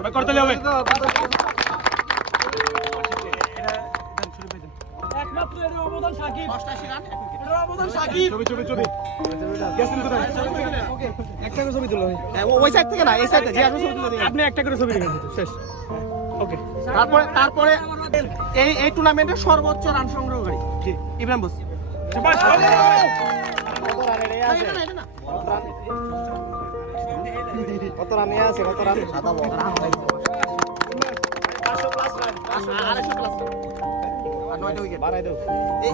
সবাই করতে হবে। একমাত্র এর অবদান সাকিব 88 রান এর অবদান সাকিব ছবি গেছেন কোথায় একটা করে ছবি তুলো ওই সাইড থেকে না এই সাইড থেকে যে আপনি ছবি তুলে দিন আপনি একটা করে ছবি দিবেন শেষ ওকে তারপরে এই টুর্নামেন্টের সর্বোচ্চ রান সংগ্রহকারী জি ইব্রাহিম বস শাবাশ কত রান নিয়ে আছে কত রান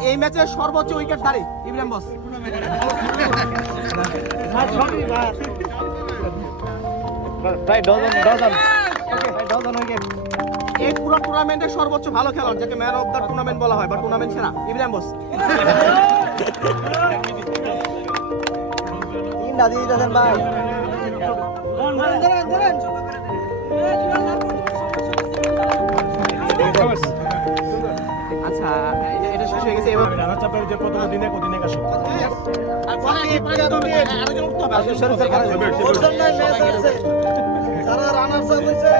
এই ম্যাচের সর্বোচ্চ উইকেট ধারী ইব্রাহিম বস প্রায় ডজন উইকেট এই পুরো টুর্নামেন্টের সর্বোচ্চ ভালো খেলোয়াড় যাকে ম্যান অফ দ্য টুর্নামেন্ট বলা হয় বা টুর্নামেন্ট সেরা ইব্রাহিম বস তিন দাদি দিতেছেন ভাই আচ্ছা এটা শেষ হয়ে গেছে এবার রানা চাপের যে কত দিনে কাশো আর পরে আরেকজন উঠতে হবে যারা রানার্স আপ হয়েছে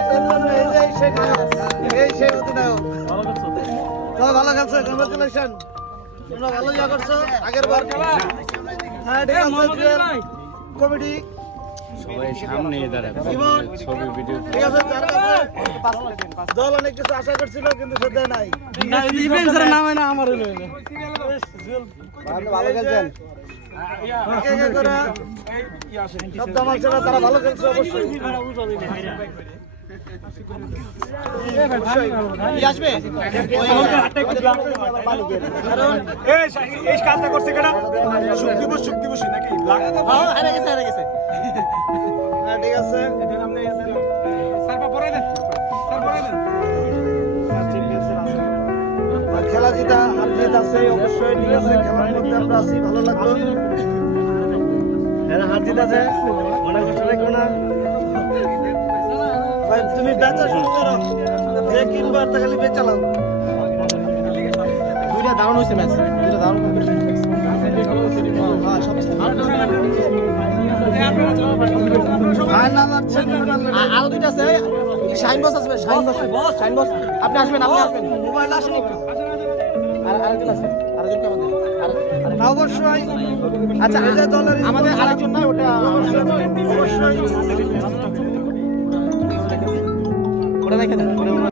এই সেই অধিনায়ক ভালো খেলছে কংগ্রেচুলেশন তোমরা ভালো ইয়া করছো আগের বার হ্যাঁ ঠিক আছে কমিটি সবাই সামনে দাঁড়াবে ছবি ভিডিও ঠিক আছে যারা আছে দল অনেক কিছু আশা করছিল কিন্তু সে দেয় নাই ইব্রাহিম স্যারের নাম হয় না আমার হলো ভালো খেলছেন সব দামাল ছিল তারা ভালো খেলছে অবশ্যই আসবে এই কাজটা করছে কেডা সুখ দিবস নাকি হারা গেছে হ্যাঁ ঠিক আছে খেলা জিতা হার জিত আছে অবশ্যই ঠিক আছে খেলার মধ্যে আমরা আছি ভালো লাগলো হ্যাঁ হার জিত আছে মনে কষ্ট রাখো না ভাই তুমি বেচা শুরু করো যে কিনবার তা খালি বেচা লাও দুইটা দারুণ হয়েছে ম্যাচ দুইটা দারুণ আরো দুইটা আছে শাহিন বস আসবে শাহিন বস আপনি আসবেন মোবাইল আসেন একটু আরেকজন আছে আরেকজন কেমন অবশ্যই আচ্ছা আমাদের আরেকজন না ওটা অবশ্যই ওটা রেখে দেন